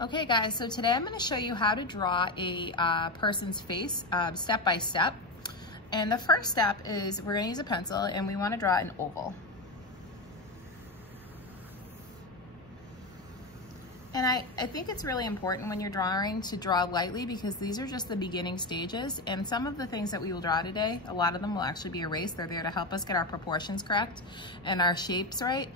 Okay guys, so today I'm going to show you how to draw a person's face step by step. And the first step is we're going to use a pencil and we want to draw an oval. And I think it's really important when you're drawing to draw lightly because these are just the beginning stages, and some of the things that we will draw today, a lot of them will actually be erased. They're there to help us get our proportions correct and our shapes right.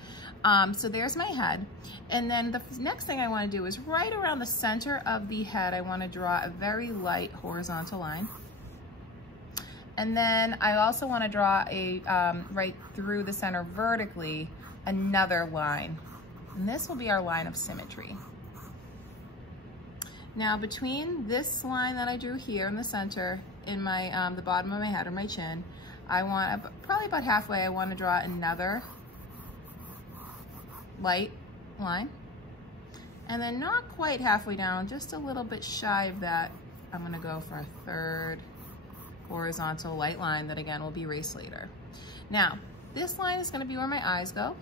So there's my head. And then the next thing I want to do is right around the center of the head, I want to draw a very light horizontal line. And then I also want to draw a, right through the center vertically, another line. And this will be our line of symmetry. Now between this line that I drew here in the center, in my the bottom of my head or my chin, I want, probably about halfway, I want to draw another light line. And then not quite halfway down, just a little bit shy of that, I'm going to go for a third horizontal light line that again will be erased later. Now, this line is going to be where my eyes go.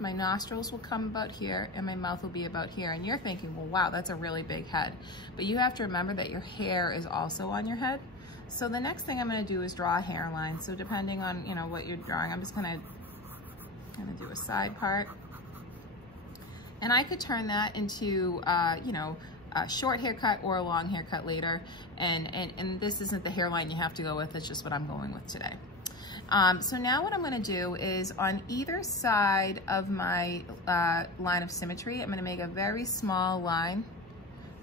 My nostrils will come about here and my mouth will be about here. And you're thinking, well, wow, that's a really big head. But you have to remember that your hair is also on your head. So the next thing I'm going to do is draw a hairline. So depending on, you know, what you're drawing, I'm just going to do a side part. And I could turn that into, you know, a short haircut or a long haircut later. And this isn't the hairline you have to go with, it's just what I'm going with today. So now what I'm going to do is on either side of my line of symmetry, I'm going to make a very small line.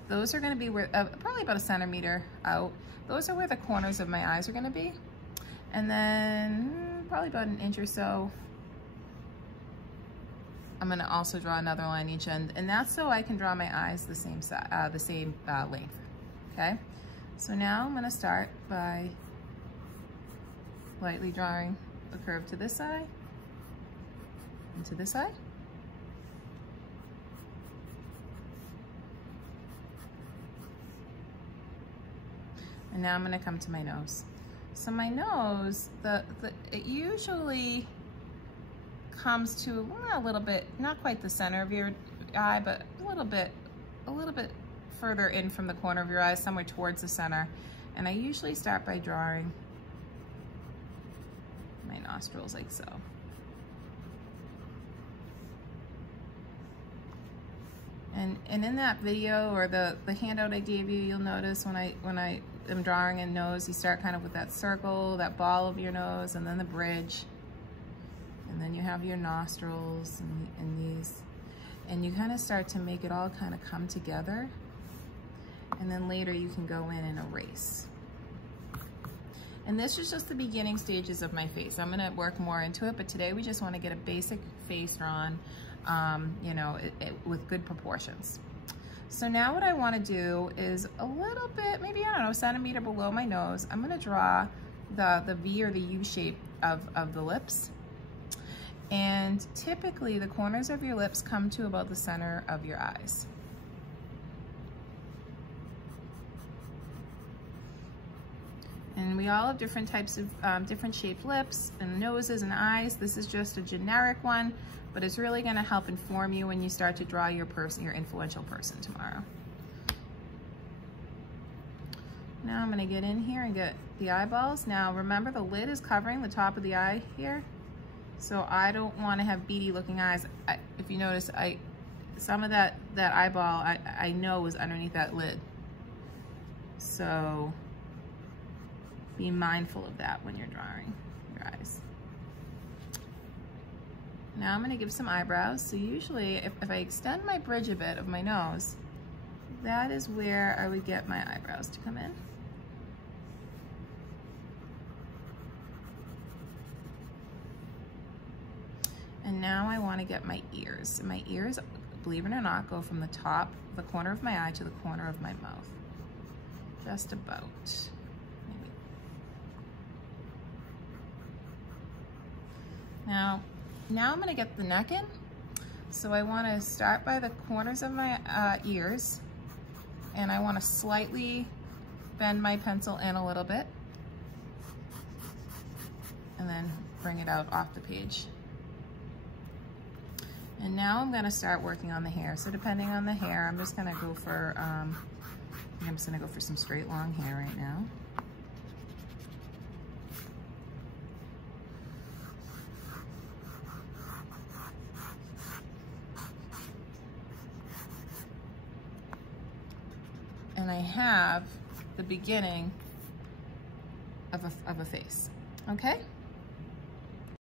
Those are going to be where, probably about a centimeter out. Those are where the corners of my eyes are going to be. And then probably about an inch or so, I'm going to also draw another line each end. And that's so I can draw my eyes the same length. Okay. So now I'm going to start by lightly drawing a curve to this side and to this side. And now I'm going to come to my nose. So my nose, it usually comes to a little bit, not quite the center of your eye, but a little bit further in from the corner of your eye, somewhere towards the center. And I usually start by drawing my nostrils like so. And in that video or the handout I gave you, you'll notice when I am drawing a nose, you start kind of with that circle, that ball of your nose, and then the bridge. And then you have your nostrils and these. And you kind of start to make it all kind of come together. And then later you can go in and erase. And this is just the beginning stages of my face. I'm gonna work more into it, but today we just wanna get a basic face drawn, you know, with good proportions. So now what I wanna do is a little bit, maybe, I don't know, a centimeter below my nose, I'm gonna draw the V or the U shape of the lips. And typically the corners of your lips come to about the center of your eyes. And we all have different types of different shaped lips and noses and eyes. This is just a generic one, but it's really going to help inform you when you start to draw your influential person tomorrow. Now I'm going to get in here and get the eyeballs. Now remember, the lid is covering the top of the eye here, so I don't want to have beady looking eyes. If you notice, some of that eyeball I know is underneath that lid, so be mindful of that when you're drawing your eyes. Now I'm going to give some eyebrows. So usually if I extend my bridge a bit of my nose, that is where I would get my eyebrows to come in. And now I want to get my ears. And my ears, believe it or not, go from the top, the corner of my eye to the corner of my mouth. Just about. Now I'm going to get the neck in. So I want to start by the corners of my ears, and I want to slightly bend my pencil in a little bit, and then bring it out off the page. And now I'm gonna start working on the hair. So depending on the hair, I'm just gonna go for, I'm just gonna go for some straight long hair right now. And I have the beginning of a face, okay?